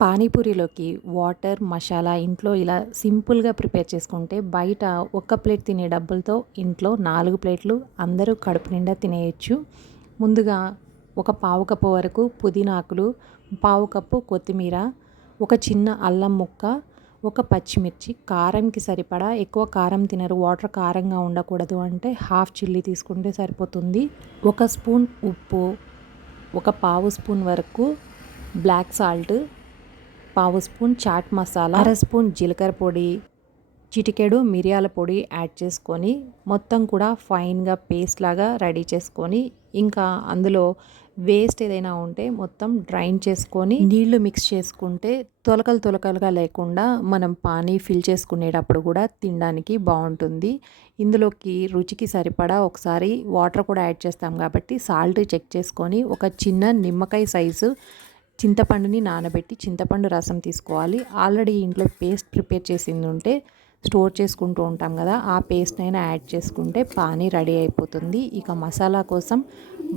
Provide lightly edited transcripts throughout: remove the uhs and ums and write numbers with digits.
పానీపూరిలోకి water, masala ఇంట్లో ఇలా సింపుల్‌గా ప్రిపేర్ చేసుకుంటే, బయట ఒక్క ప్లేట్ తినే డబ్బులతో ఇంట్లో 4 ప్లేట్లు అందరూ కడుపు నిండా తినేయొచ్చు. ముందుగా ఒక పావు కప్పు వరకు పుదీనా ఆకులు, పావు కప్పు కొత్తిమీర, ఒక చిన్న అల్లం ముక్క, ఒక పచ్చిమిర్చి, కారంకి సరిపడా ఎక్కువ కారం తినరు, వాటర్ కారంగా ఉండకూడదు అంటే హాఫ్ చిల్లీ తీసుకుంటే సరిపోతుంది. ఒక స్పూన్ ఉప్పు, ఒక పావు స్పూన్ వరకు బ్లాక్ సాల్ట్, పావు స్పూన్ చాట్ మసాలా, అర స్పూన్ జీలకర్ర పొడి, చిటికెడు మిరియాల పొడి యాడ్ చేసుకొని మొత్తం కూడా ఫైన్గా పేస్ట్ లాగా రెడీ చేసుకొని, ఇంకా అందులో వేస్ట్ ఏదైనా ఉంటే మొత్తం డ్రైన్ చేసుకొని నీళ్లు మిక్స్ చేసుకుంటే తొలకలుగా లేకుండా మనం పానీ ఫిల్ చేసుకునేటప్పుడు కూడా తినడానికి బాగుంటుంది. ఇందులోకి రుచికి సరిపడా ఒకసారి వాటర్ కూడా యాడ్ చేస్తాం కాబట్టి సాల్ట్ చెక్ చేసుకొని ఒక చిన్న నిమ్మకాయ సైజు చింతపండుని నానబెట్టి చింతపండు రసం తీసుకోవాలి. ఆల్రెడీ ఇంట్లో పేస్ట్ ప్రిపేర్ చేసింది ఉంటే స్టోర్ చేసుకుంటూ ఉంటాం కదా, ఆ పేస్ట్ అయినా యాడ్ చేసుకుంటే పానీ రెడీ అయిపోతుంది. ఇక మసాలా కోసం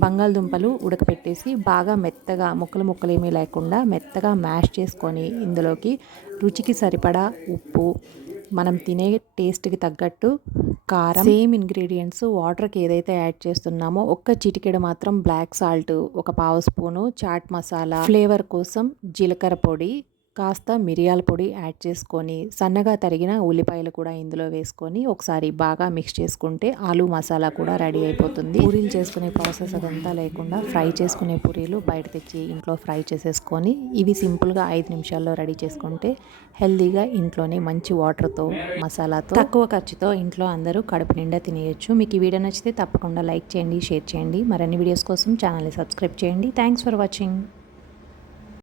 బంగాళదుంపలు ఉడకపెట్టేసి బాగా మెత్తగా ముక్కలు ఏమీ లేకుండా మెత్తగా మ్యాష్ చేసుకొని ఇందులోకి రుచికి సరిపడా ఉప్పు, మనం తినే టేస్ట్కి తగ్గట్టు కారం, సేమ్ ఇంగ్రీడియంట్స్ వాటర్కి ఏదైతే యాడ్ చేస్తున్నామో ఒక్క చిటికెడు మాత్రం బ్లాక్ సాల్ట్, ఒక పావు స్పూను చాట్ మసాలా, ఫ్లేవర్ కోసం జీలకర్ర పొడి, కాస్త మిరియాల పొడి యాడ్ చేసుకొని సన్నగా తరిగిన ఉల్లిపాయలు కూడా ఇందులో వేసుకొని ఒకసారి బాగా మిక్స్ చేసుకుంటే ఆలు మసాలా కూడా రెడీ అయిపోతుంది. పూరీలు చేసుకునే ప్రాసెస్ అదంతా లేకుండా ఫ్రై చేసుకునే పూరీలు బయట తెచ్చి ఇంట్లో ఫ్రై చేసేసుకొని ఇవి సింపుల్గా 5 నిమిషాల్లో రెడీ చేసుకుంటే హెల్తీగా ఇంట్లోనే మంచి వాటర్తో మసాలాతో తక్కువ ఖర్చుతో ఇంట్లో అందరూ కడుపు నిండా తినేయొచ్చు. మీకు ఈ వీడియో నచ్చితే తప్పకుండా లైక్ చేయండి, షేర్ చేయండి. మరిన్ని వీడియోస్ కోసం ఛానల్ని సబ్స్క్రైబ్ చేయండి. Thanks for watching.